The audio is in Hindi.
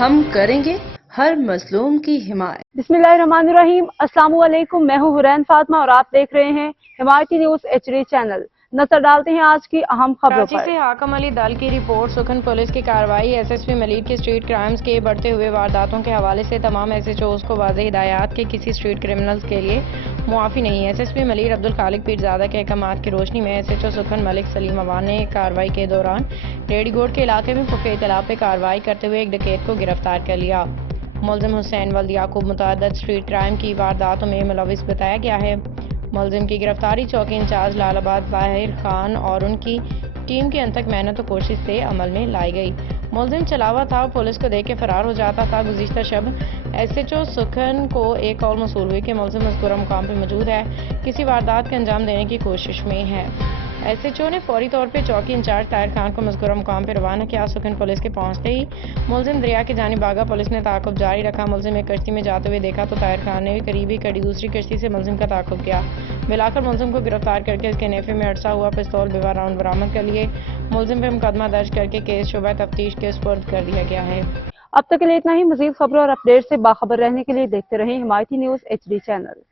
हम करेंगे हर मजलूम की हिमायत। बिस्मिल्लाहिर्रहमानिर्रहीम। अस्सलाम वालेकुम। मैं हूँ हुरैन फातिमा और आप देख रहे हैं हिमायती न्यूज HD चैनल। नजर डालते हैं आज की अहम खबरों पर। कराची से हाकम अली दल की रिपोर्ट, सुखन पुलिस की कार्रवाई, SSP मलिक के स्ट्रीट क्राइम्स के बढ़ते हुए वारदातों के हवाले से तमाम SHOs को वाज़ेह हिदायत के किसी स्ट्रीट क्रिमिनल्स के लिए मुआफ़ी नहीं है। SSP मलिक अब्दुल खालिक पीरजादा के अहकामात की रोशनी में SHO सुखन मलिक सलीम अवान ने कार्रवाई के दौरान रेडीगोड के इलाके में खुफिया इत्तला पे कार्रवाई करते हुए एक डकैत को गिरफ्तार कर लिया। मुलजिम हुसैन वल्द याकूब मुतअद्दिद स्ट्रीट क्राइम की वारदातों में मुलविस बताया गया है। मुलजिम की गिरफ्तारी चौकी इंचार्ज लालाबाद ज़ाहिर खान और उनकी टीम की अनथक मेहनत और कोशिश से अमल में लाई गई। मुलजिम चलावा था, पुलिस को देख के फरार हो जाता था। गुज़िश्ता शब SHO सुखन को एक कॉल मौसूल हुई कि मुलजिम मज़कूरा मुकाम पर मौजूद है, किसी वारदात के अंजाम देने की कोशिश में है। SHO ने फौरी तौर पर चौकी इंचार्ज ताहिर खान को मज़कूरा मुकाम पर रवाना किया। सुखन पुलिस के पहुंचते ही मुलजिम दरिया की जानिब भागा। पुलिस ने ताक़ुब जारी रखा। मुलजिम एक कश्ती में जाते हुए देखा तो ताहिर खान ने भी करीबी कड़ी दूसरी कश्ती से मुलजिम का ताक़ुब किया। मिलाकर मुलजिम को गिरफ्तार करके इसके नेफे में अड़सा हुआ पिस्तौल बेवा राउंड बरामद कर लिए। मुलजिम पर मुकदमा दर्ज करके केस शुबा तफ्तीश के सुपुर्द कर दिया गया है। अब तक के लिए इतना ही। मजीद खबरों और अपडेट से बाखबर रहने के लिए देखते रहें हिमायती न्यूज HD चैनल।